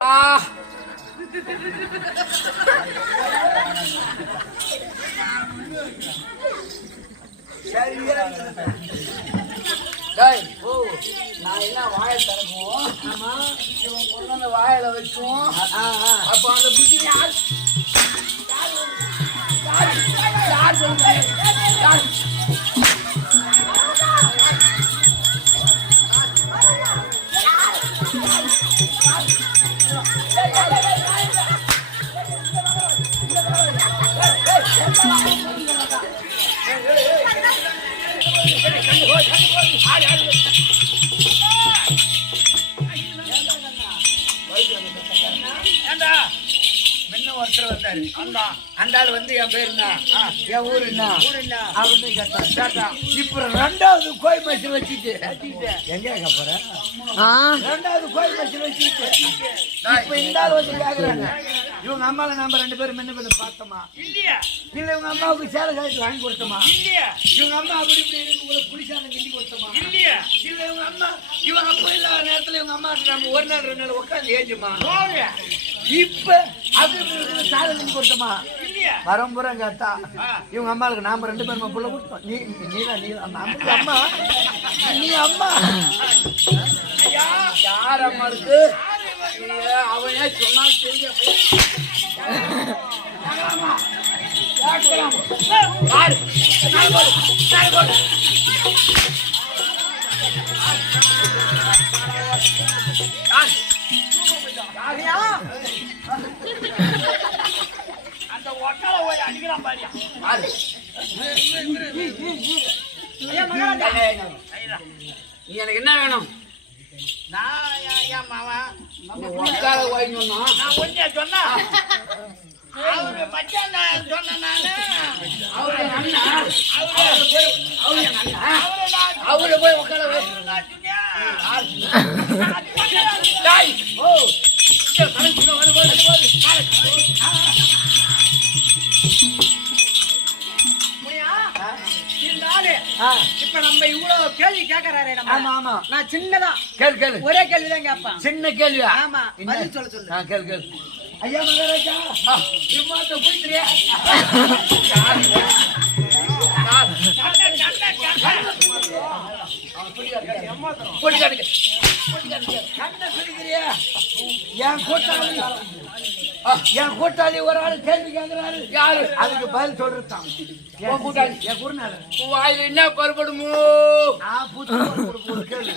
நான் என்ன வாயை திறக்கும் இவன் கொண்டு அந்த வாயில வச்சோம். அப்ப அந்த புத்தி யார் ஒருத்தர் வந்தாரு. அந்த ஆள் வந்து என் பேர் என்ன, என் ஊரு என்ன அப்படின்னு கேட்டான். இப்ப ரெண்டாவது கோயில் மச்சு வச்சுட்டு எங்க போற, ரெண்டாவது கோயில் மச்சு வச்சுட்டு இப்ப இந்த ஆள் வந்து கேக்குறாங்க, இவங்க அம்மாவை நம்ம ரெண்டு பேரும் முன்ன பண்ணி பார்த்தோமா இல்லையா, இல்ல இவங்க அம்மாவுக்கு சேலை காய்ச்சி வாங்கி கொடுத்தோமா இல்லையா, இவங்க அம்மா அப்படி இப்படி உங்களுக்கு குடிசான கிண்டி கொடுத்தோமா இல்லையா, இல்ல இவங்க அம்மா இவங்க அப்படி இல்லாத நேரத்துல இவங்க அம்மா நம்ம ஒரு நாள் ரெண்டு நாள் உட்காந்து ஏஞ்சுமா இப்ப அது சாலை கிண்டி கொடுத்தோமா இல்லையா. வரம்புறம் கேட்டா இவங்க அம்மாவுக்கு நாம ரெண்டு பேரும் புள்ள கொடுத்தோம். அம்மா நீ அம்மா யார் அம்மா இருக்கு, அவன் ஏன் சொன்னா தெரிய அந்த ஒட்டால போய் அடிக்கிறான் பாரியா. நீ எனக்கு என்ன வேணும், நான் என் மாவன் ஒட்டால வாங்கினா நான் ஒன்றிய சொன்னா அவரு பச்சான் சொன்ன நானு அவரு அண்ணா அவரு போய் உட்கார இப்ப நம்ம இவ்வளவு கேள்வி கேட்கறாரு. ஆமா ஆமா, நான் சின்னதா கேள்வி கேள்வி ஒரே கேள்விதான் கேட்பேன். சின்ன கேள்வியா? ஆமா, பதில் சொல்ல சொல்லு. கேள்வி கேள்வி. ஐயா மகாராஜா இம்மாத்த போயிட்டுறியா என் கூட்டாளி ஒரு ஆளு கேள்வி கேட்கிறாரு. யாரு? அதுக்கு பதில் சொல்றான் கூட்டாளி. என் குருநாள் வாயில என்ன பருப்படுமோ கேள்வி.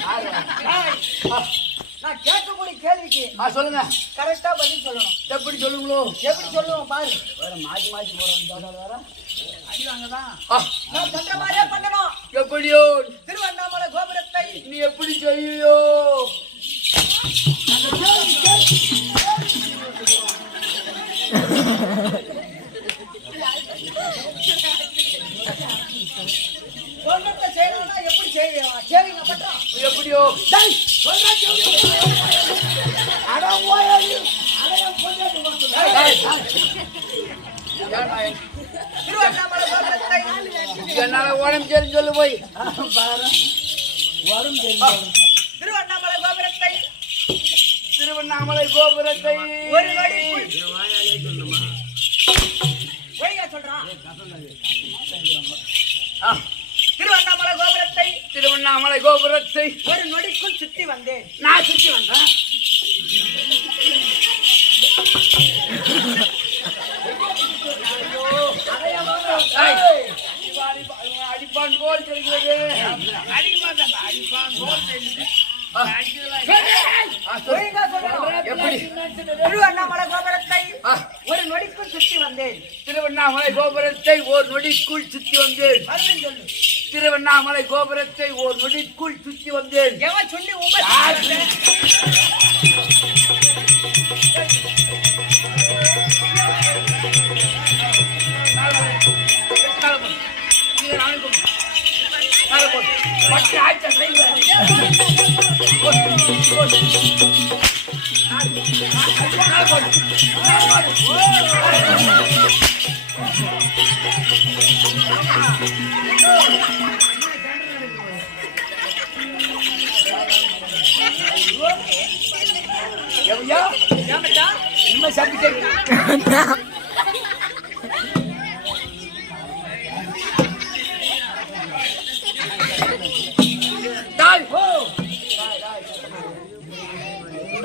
நான் கேட்கக்கூடிய கேள்விக்கு சொல்லுங்க, கரெக்டா பதில் சொல்லணும். எப்படி சொல்லுங்களோ, எப்படி சொல்லுவோம் பாரு. வேற மாற்றி மாற்றி போறோம் வேற அடிவாங்கதான். நான் சொல்ற மாதிரியே பண்ணணும். எப்படியோ திருவண்ணாமலை கோபுரத்தை நீ எப்படி செய்யோ சொன்னத்தை செய்யணும்னா எப்படி செய்வோம்? சரிங்க பண்றோம். எப்படியோ என்னால உடம்பு சரி சொல்லு போய் திருவண்ணாமலை கோபுரத்தை திருவண்ணாமலை கோபுரத்தை ஒரு சொல்றான். திருவண்ணாமலை கோபுரத்தை திருவண்ணாமலை கோபுரத்தை ஒரு நொடிக்குள் சுத்தி வந்தேன். நான் சுத்தி வந்தேன். அடிப்பான் போல் தெரிகிறது. திருவண்ணாமலை கோபுரத்தை ஒரு நொடிக்குள் சுத்தி வந்தேன். திருவண்ணாமலை கோபுரத்தை ஒரு நொடிக்குள் சுத்தி வந்தேன். திருவண்ணாமலை கோபுரத்தை ஒரு நொடிக்குள் சுத்தி வந்தேன். எவன் சொல்லி எவையா இனிமே சாப்பிட்டு தாய் ஓ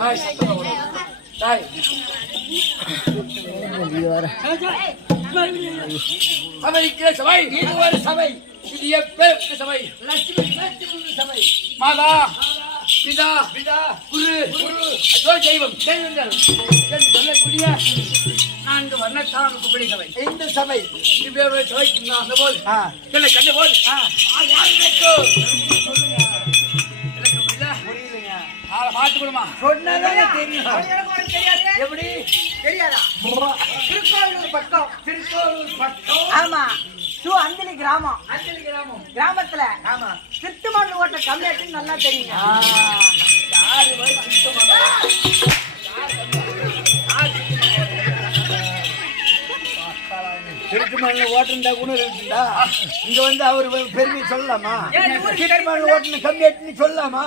தாய் தாய் சபைக்கு சபை இது ஒரு சபை இது எப்பேருக்கு சபை லட்சுமி சபை மாதா பிதா பிதா குரு குரு அதோ தெய்வம் தெய்வங்கள் என்று சொல்லக்கூடிய 4 வர்ணத்தால் கூப்பிடு சபை இந்த சபை இவ்வேறு சபைக்கு அந்த போல் சொல்ல கண்டு போல் பாத்துக்கணுமா சொன்னதானே தெரியும் எப்படி தெரியாதா திருக்கோவிலூர் பக்கம் ஆமா அஞ்சலி கிராமம் கிராமத்துல ஆமா சித்துமண்ணு ஓட்ட கம்மியாட்டுன்னு நல்லா தெரியுங்க திருட்டுமண்ணில் ஓட்டுண்டா கூட இருக்குண்டா இங்க வந்து அவரு பெருமை சொல்லலாமா திருட்டுமண்ணில் ஓட்டுன கம்மியாட்டுன்னு சொல்லலாமா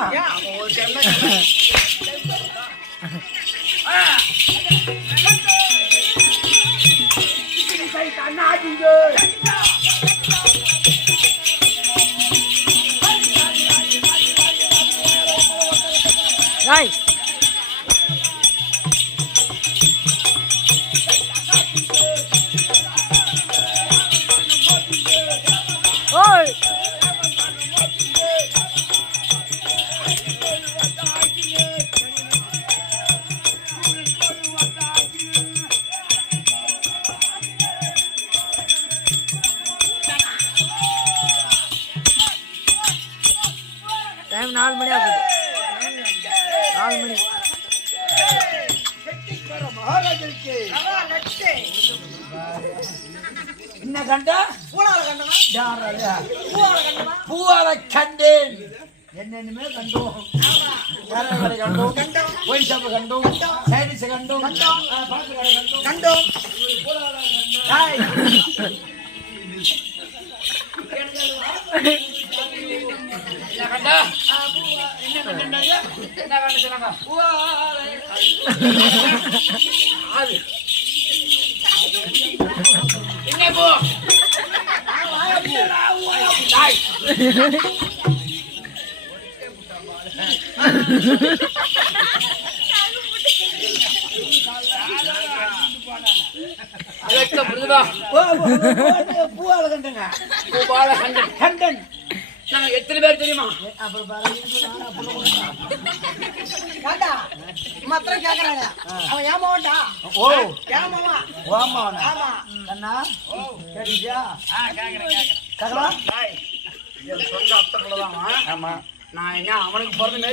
Right. Oi. Time 4 மணி ஆகுது 4 மணி மகாராஜருக்கு என்ன கண்டா பூவால கண்டேன் என்னென்னுமே கண்டோம் கண்டோம் ஒயின் ஷாப் கண்டோம் சைடிஸ் கண்டோம் கண்டோம் எத்தனை பேர் தெரியுமா மாத்திரம் கேக்குறாங்க அவன் ஏமாவன்டா ஓ ஏமாவா ஓமாவனா ஆமா அண்ணா கேக்குறியா கேக்குறேன் சொந்த அத்தை புள்ளதான் ஆமா நான் என்ன அவனுக்கு பிறந்த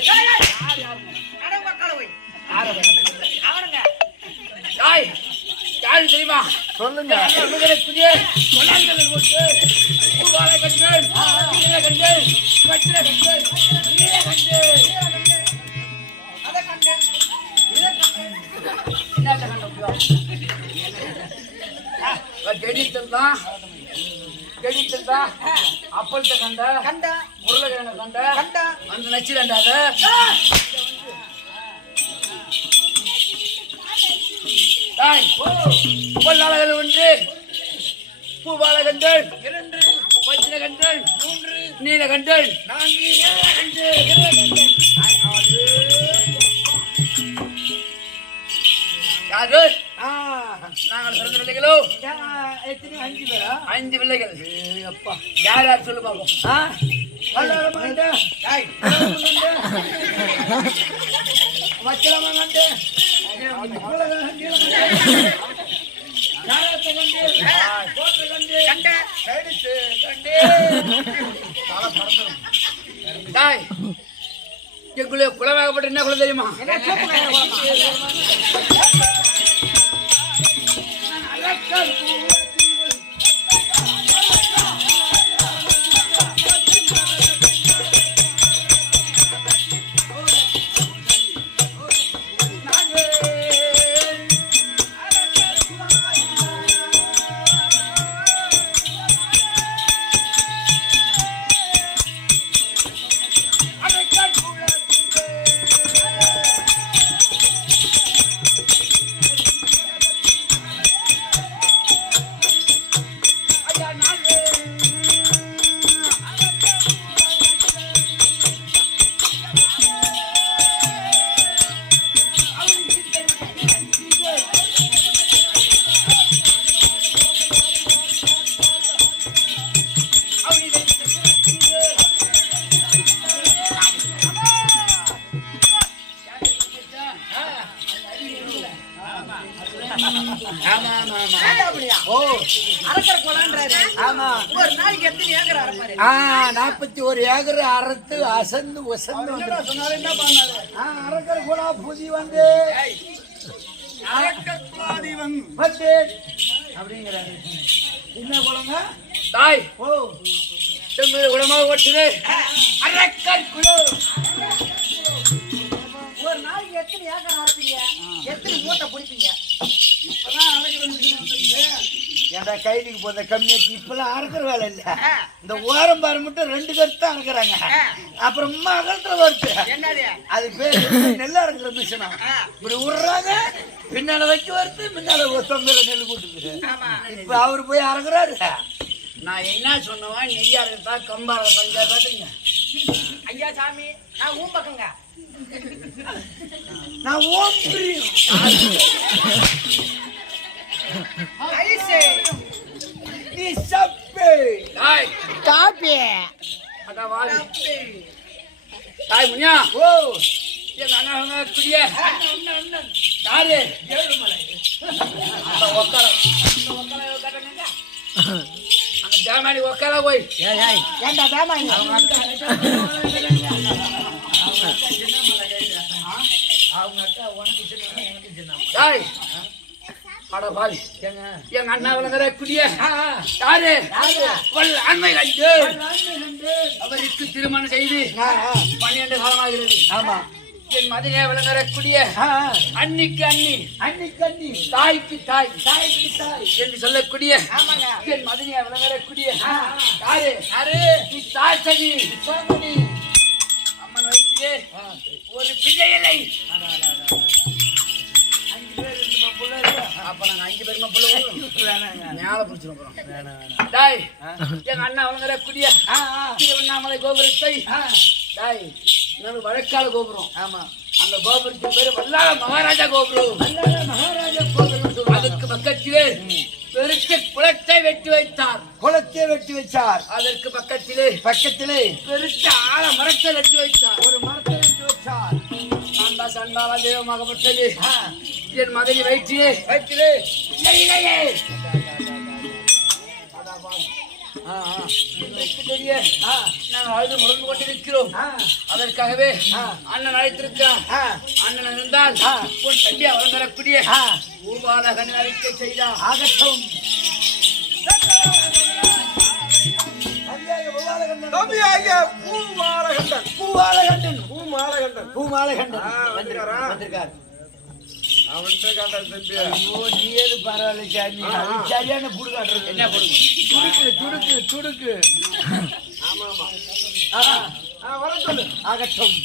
அவனுங்க தாய் யாரு தெரியுமா சொல்லுங்க பூவாலை கண்டேன் கண்டேன் பச்சை கண்டேன் அதை கண்டேன் கெடித்தா அப்பளத்தை கண்ட உருளைக்கிழங்கு கண்ட அந்த நச்சு கண்டாத பொல்லாளர்கள் 1 பூவால கண்டல் 2 பச்சை கண்டல் 3 நீல கண்டல் 4 யாரு நாங்கள் பிறந்த பிள்ளைகளோ எத்தனை 5 பேரா 5 பிள்ளைகள் அப்பா யார் யார் சொல்லு பாப்போம் வச்சலாமாங்கண்டு குளவாகப்பட்ட என்ன குளம் தெரியுமா ஆமா ஆமா ஆமா அப்படியா? ஓ அரக்கர கொலான்றாரு. ஆமா ஒரு நாளைக்கு எத்தனை ஏக்கர் அரைப்பாரு? 41 ஏக்கர் அறுத்து அசந்து ஒசந்து சொன்னாரு என்ன பண்ணாரு? அரக்கர குலா புதி வந்து அரக்கர் குலாதிவன் வந்து அப்படிங்கிறாரு. என்ன குலங்க தாய் ஓ குணமாக ஓட்டுது அரக்கர் குலு ஒரு நாளைக்கு எத்தனை ஏக்கர் அரைப்பீங்க? எத்தனை மூட்டை பிடிப்பீங்க? ஏன்டா கைதிக்கு போத கம்மியாச்சு இப்பெல்லாம் அறுக்கிற வேலை இல்ல. இந்த ஓரம் பாரு மட்டும் 2 கருத்து தான் அறுக்கிறாங்க. அப்புறமா அகலத்துல வருது. என்னது? அது பேர் நெல் அறுக்கிற மிஷினா இப்படி விடுறாங்க. பின்னால வைக்க வருது, முன்னால தொம்பையில நெல் கூட்டுது. இப்ப அவரு போய் அறுக்கிறாரு. நான் என்ன சொன்னவா நெய்யா இருக்கா கம்பார பாத்தீங்க ஐயா சாமி நான் ஊம்பக்கங்க. நான் ஓம் பிரியம் ஐசே நீ சப்பே தாய் காப்பி அதான் வாடி தாய் முனியா ஓ எங்க அண்ணா குடிய யாரு அந்த ஒக்கல கட்டணுங்க அந்த ஜாமாடி ஒக்கல போய் ஏண்டா பேமாங்க? அவங்க அக்கா உனக்கு சின்ன எனக்கு சின்ன தாய் அட பாவி எங்க அண்ணா விளங்குற குடிய யாரு அண்மை கண்டு அவருக்கு திருமணம் செய்து 12 காலமாகிறது. ஆமா என் மதிலே விளங்குற குடிய அன்னிக்கு அண்ணி அன்னைக்கு அண்ணி தாய்க்கு தாய் தாய்க்கு தாய் என்று சொல்லக்கூடிய ஆமாங்க. என் மதிலே விளங்குற குடிய யாரு யாரு நீ தாய் சனி அம்மன் வயிற்றிலே ஒரு பிள்ளை இல்லை. 5 பேர் இந்த புள்ள இருக்கு. அப்ப நாங்க 5 பேருமா புள்ள வேணாங்க மேல புடிச்சிரும் போறோம். வேணாம் டாய் எங்க அண்ணா வளங்குற குடிய திருவண்ணாமலை கோபுரத்தை டாய் இன்னொரு வழக்கால கோபுரம். ஆமா அந்த கோபுரத்தின் பேரு வல்லாள மகாராஜா கோபுரம். மகாராஜா கோபுரம். அதற்கு பக்கத்திலே பெருத்த குளத்தை வெட்டி வைத்தார். குளத்தை வெட்டி வச்சார். அதற்கு பக்கத்திலே பக்கத்திலே பெருத்த ஆழ மரத்தை வெட்டி வைத்தார். ஒரு மரத்தை வெட்டி வச்சார். அந்த சண்டால தெய்வமாகப்பட்டது என் மதுரை வயிற்றிலே வயிற்றிலே இல்லையே நாங்கள் அழுது முடந்து கொண்டிருக்கிறோம். அதற்காகவே அண்ணன் அழைத்திருக்கிறான். அண்ணன் இருந்தால் உன் தம்பியா வளர்ந்தரக்கூடிய பூபாலகன் அறிக்கை செய்தார். ஆகட்டும் தம்பியாக பூமாலகண்டன் பூவாலகண்டன் பூமாலகண்டன் பூமாலகண்டன் வந்திருக்காரா? வந்திருக்கார். அவன்கிட்ட காட்டாது தம்பி. ஐயோ நீ ஏது பரவாயில்ல சாமி. அது சரியான புடுகாட்டுறது. என்ன கொடுங்க துடுக்கு துடுக்கு துடுக்கு. ஆமா ஆமா வர சொல்லு. ஆகட்டும்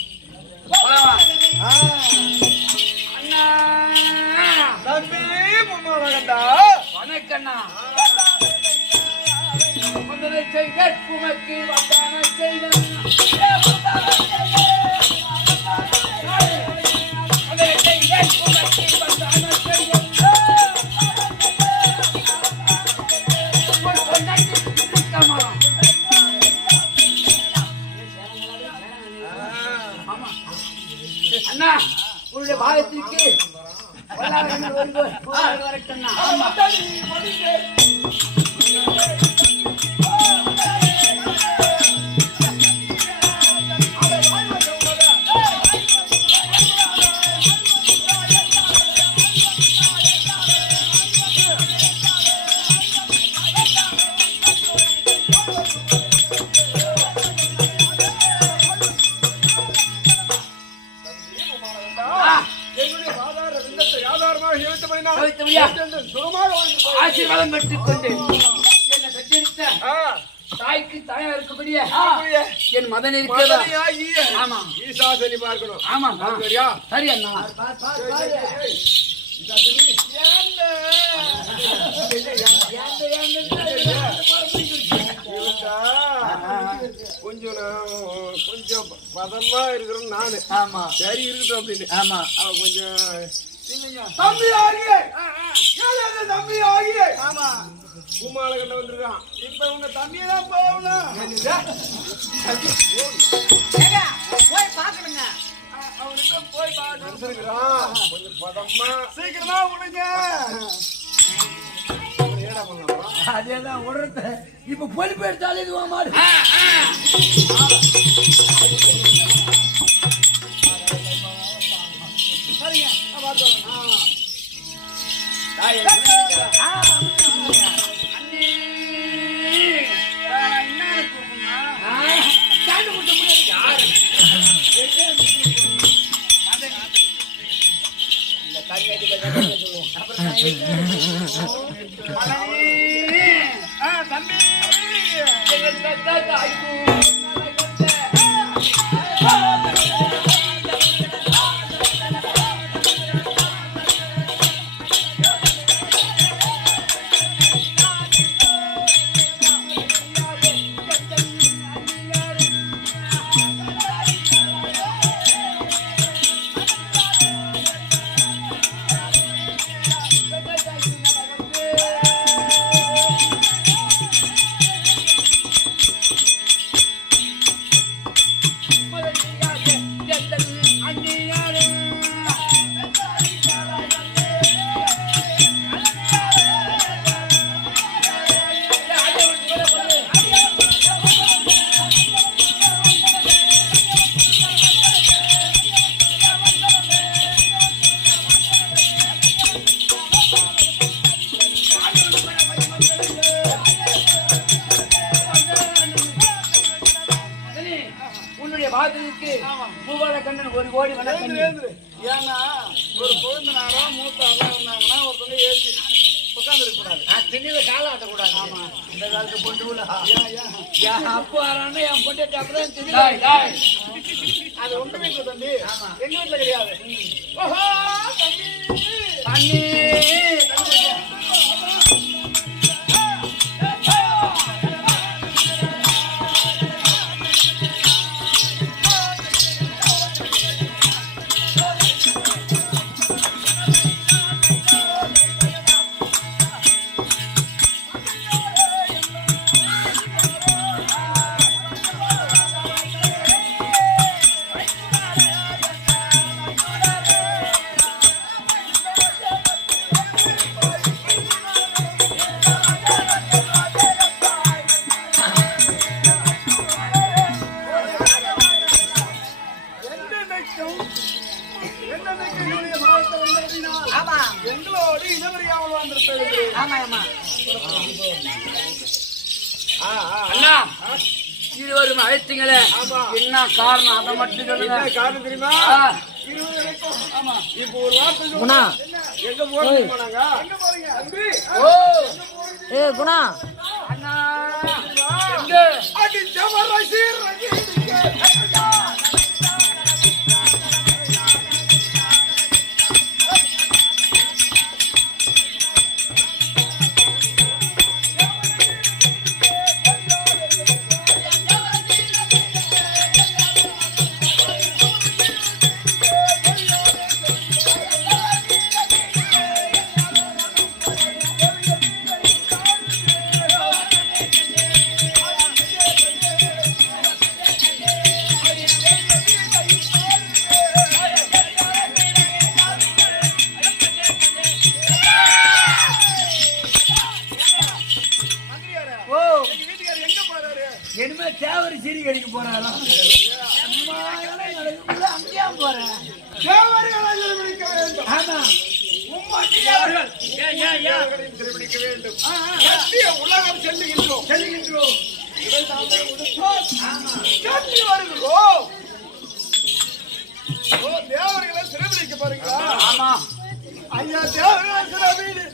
அண்ணா தம்பி பூமாலகண்டா வணக்கண்ணா முதலை செய்த குமக்கு வந்தான செய்த அண்ணா உன்னுடைய பாகத்திற்கு வரட்டண்ணா ஆசீர்வாதம் பெற்றுக் கொண்டு என்னை பெற்றெடுத்த தாய்க்கு தாயா இருக்கக்கூடிய என் மதன் இருக்கிறதா? ஆமா ஈசா சொல்லி பார்க்கணும். ஆமா சரியா? சரி அண்ணா கொஞ்சம் பதமா இருக்கிறோம் நானு. ஆமா சரி இருக்கட்டும் அப்படின்னு. ஆமா அவன் கொஞ்சம் தம்பி ஆகிய தம்பி ஆகிய ஆமா பூமாலகண்ட வந்திருக்கான். இப்ப உங்க தம்பியை தான் போகணும். போய் பாக்கணுங்க. அவன்கிட்ட போய் பாத்துக்கிறான். கொஞ்சம் பதமா சீக்கிரமா விடுங்க. என்னடா பண்ணலாம்? அதேதான் உடறத இப்ப பொலிப்பு எடுத்தாலே இதுவா மாடு. சரிங்க, நான் பார்த்தோம். கண்ணன் ஒரு கோடி வணக்கம். ஏன்னா ஒரு குழந்தைனாரோ மூத்த அல்லா இருந்தாங்கன்னா ஒருத்தவங்க ஏற்றி உட்கார்ந்து இருக்க கூடாது. திண்ணில கால ஆட்டக்கூடாது. ஆமா, இந்த காலத்து பொண்ணு அப்போ வரான்னு என் பொண்ணு அப்பதான் அது ஒன்றுமே இல்லை தம்பி. எங்க வீட்டுல கிடையாது. தண்ணி எங்களோடு இனவரியாமல் வந்திருக்கிறது. அண்ணா இது ஒரு அழைத்தீங்களே, என்ன காரணம் அதை மட்டும் சொல்லுங்க. காரணம் தெரியுமா? ஆமா, இப்போ ஒரு வார்த்தை எங்க போனாங்க? எங்க போறீங்க தம்பி? ஏ குணா அண்ணா அடி ஜமரசி இனிமே தேவரி சீரி கடிக்க போறாரா? அங்கேயா போறேன். ஆமா, திருமணிக்க வேண்டும். உலகம் செல்லுகின்றோம் வருகிறோம். தேவர்களை சிறைபிடிக்க பாருங்களா? ஆமா ஐயா, தேவர்களை சிறைபிடி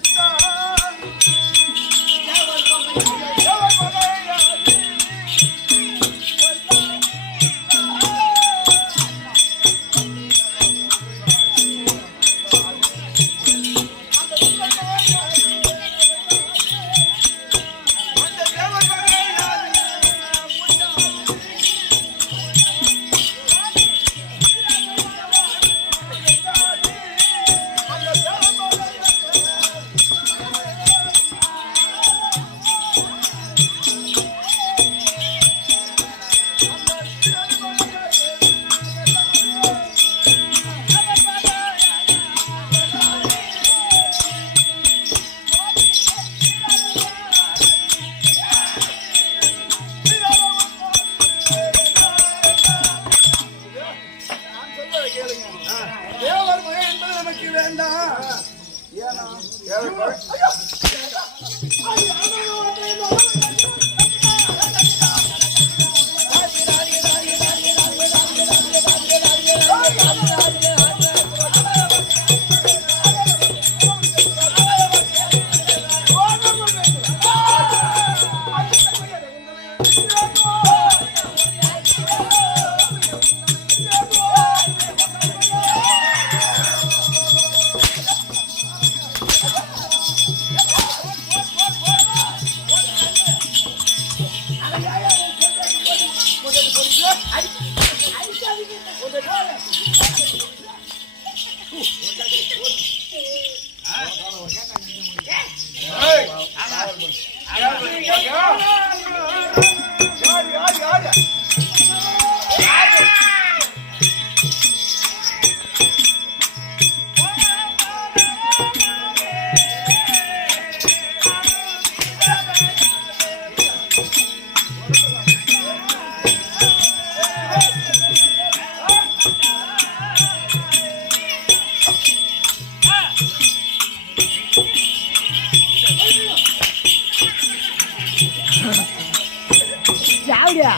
யாவடியா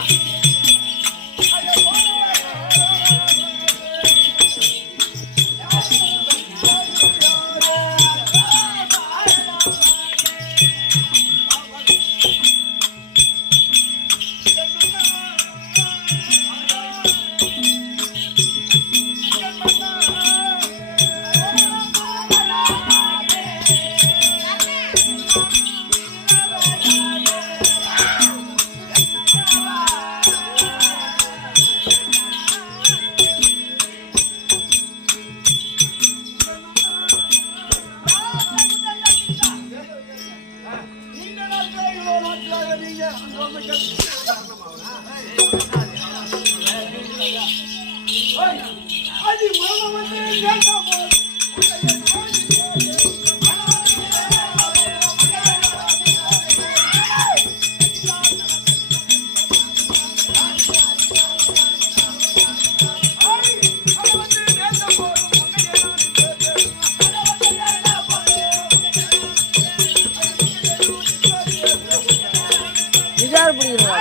இதார் பிடிக்கிறா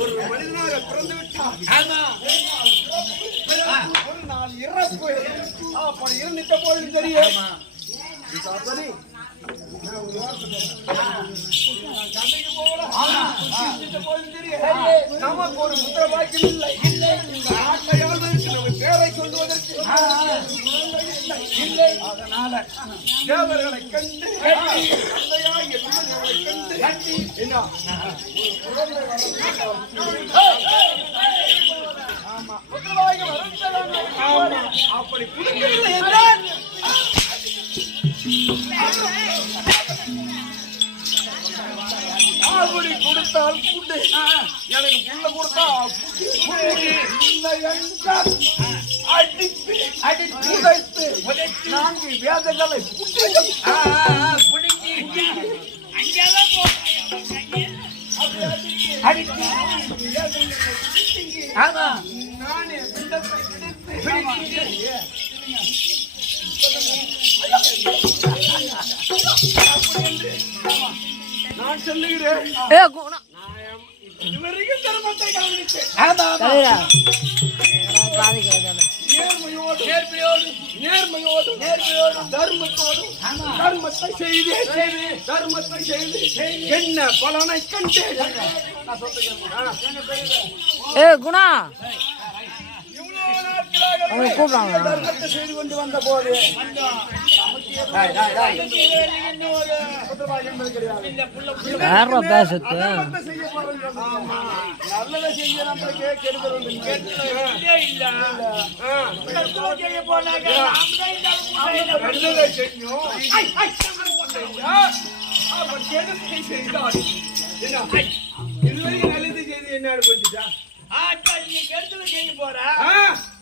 ஒரு மனிதனாக பிறந்து விட்டான். ஒரு நாள் இறப்பு அப்படி இருந்துட்ட போது தெரியும். நமக்கு ஒரு முத்திர பாக்கியம் இல்லை. இந்த ஆட்டையாளருக்கு நம்ம பேரை சொல்வதற்கு இல்லை. அதனால தேவர்களை கண்டு தந்தையாகிய தேவர்களை கண்டு என்ன அப்படி புரிஞ்சவில்லை என்றால் அப்படி கொடுத்தால் புட்டு எனக்கு புள்ள கொடுத்தா அடித்து அடித்து உதைத்து 4 வேதங்களை நான் சொல்லுகிறேன். இதுவரைக்கும் தர்மத்தை கவனித்தேன். நேர்மையோடு தர்மத்தை செய்து என்ன பலனை கண்டேன். குணா கூப்பிடுறாங்க தர்மத்தை செய்து கொண்டு வந்த போது யாரா பேசுறது நல்லதை செய்ய நம்மளுக்கு இதுவரைக்கும் நல்லது செய்து என்ன போச்சுட்டா கெடுதல் செய்ய போற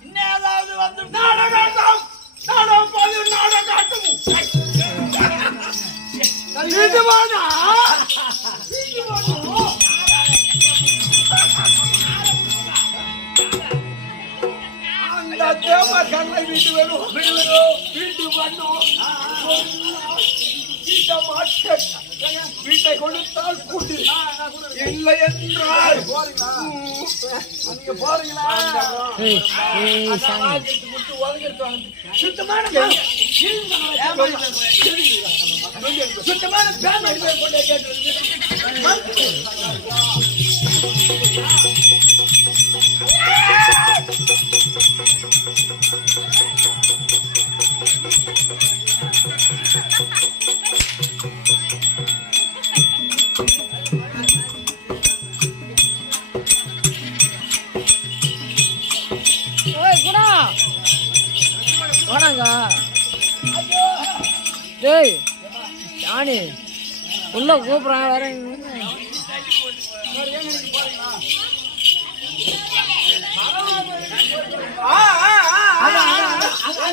இன்னும் ஏதாவது வந்து கண்ணை வீட்டு வேணும் வீட்டு பண்ணும் வீட்டை கொடுத்தால் கூட்டு இல்லை என்றால் நீங்க போறீங்களா ஏய் ஏய் சாமி சுத்தமான சுத்தமான பேமெண்ட் கொண்டே கேட்டு ஏய் குணா வாடாங்க டேய் யானி உள்ள கூப்பிடுறாங்க வேற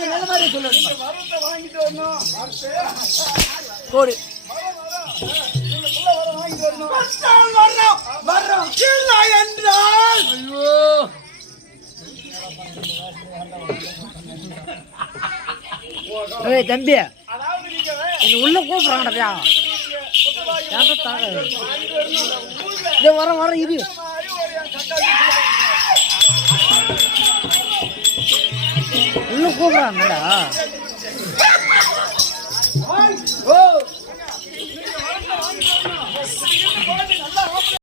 நல்ல மாதிரி சொல்லுங்க வாங்கிட்டு வரணும் கோடி வர்றோம் இல்லை என்றால் ஐயோ ஏய் தம்பி அதாவது நீங்க என்ன உள்ள கூப்பிடுறாங்கடா ஏன்டா தாங்க இதோ வர இது உள்ள கூப்பிடுறாங்கடா ஓ